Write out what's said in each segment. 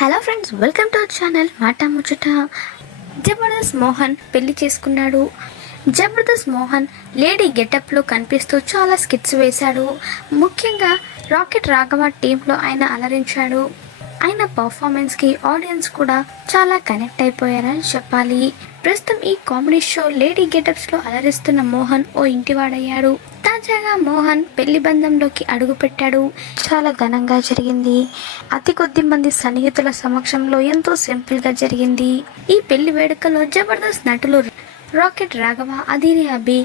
Hello friends welcome to our channel మాట ముచ్చట జబర్దస్త్ మోహన్ పెళ్ళి చేసుకున్నాడు. జబర్దస్త్ మోహన్ లేడీ గెటప్లో కనిపిస్తూ చాలా స్కిట్స్ వేశాడు. ముఖ్యంగా రాకెట్ రాఘవ టీంలో ఆయన అలరించాడు. ఆయన పర్ఫార్మెన్స్కి ఆడియన్స్ కూడా చాలా కనెక్ట్ అయిపోయారని చెప్పాలి. ప్రస్తుతం ఈ కామెడీ షో లేడీ గెటప్స్లో అలరిస్తున్న మోహన్ ఓ ఇంటివాడయ్యాడు. తాజాగా మోహన్ పెళ్ళి బంధంలోకి అడుగుపెట్టాడు. చాలా ఘనంగా జరిగింది. అతి కొద్ది మంది సన్నిహితుల సమక్షంలో ఎంతో సింపుల్గా జరిగింది. ఈ పెళ్ళి వేడుకలో జబర్దస్త్ నటులు రాకెట్ రాఘవ అదిరి అభి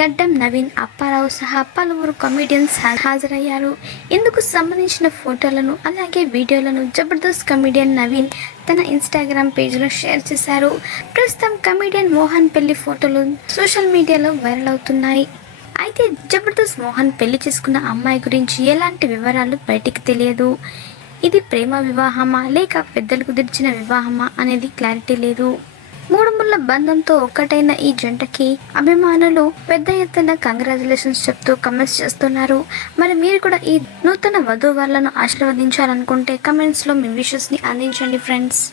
గడ్డం నవీన్ అప్పారావు సహా పలువురు కమెడియన్స్ హాజరయ్యారు. ఇందుకు సంబంధించిన ఫోటోలను అలాగే వీడియోలను జబర్దస్త్ కమెడియన్ నవీన్ తన ఇన్స్టాగ్రామ్ పేజ్లో షేర్ చేశారు. ప్రస్తుతం కమెడియన్ మోహన్ పెళ్ళి ఫోటోలు సోషల్ మీడియాలో వైరల్ అవుతున్నాయి. అయితే జబర్దస్త్ మోహన్ పెళ్ళి చేసుకున్న అమ్మాయి గురించి ఎలాంటి వివరాలు బయటికి తెలియదు? ఇది ప్రేమ వివాహమా? లేక పెద్దలు కుదిర్చిన వివాహమా? అనేది క్లారిటీ లేదు. మూడు ముళ్ళ బంధంతో ఒక్కటైన ఈ జంటకి అభిమానులు పెద్ద ఎత్తున కంగ్రాచులేషన్స్ చెప్తూ కమెంట్స్ చేస్తున్నారు. మరి మీరు కూడా ఈ నూతన వధూవరులను ఆశీర్వదించాలనుకుంటే కమెంట్స్లో మీ విషెస్ని అందించండి ఫ్రెండ్స్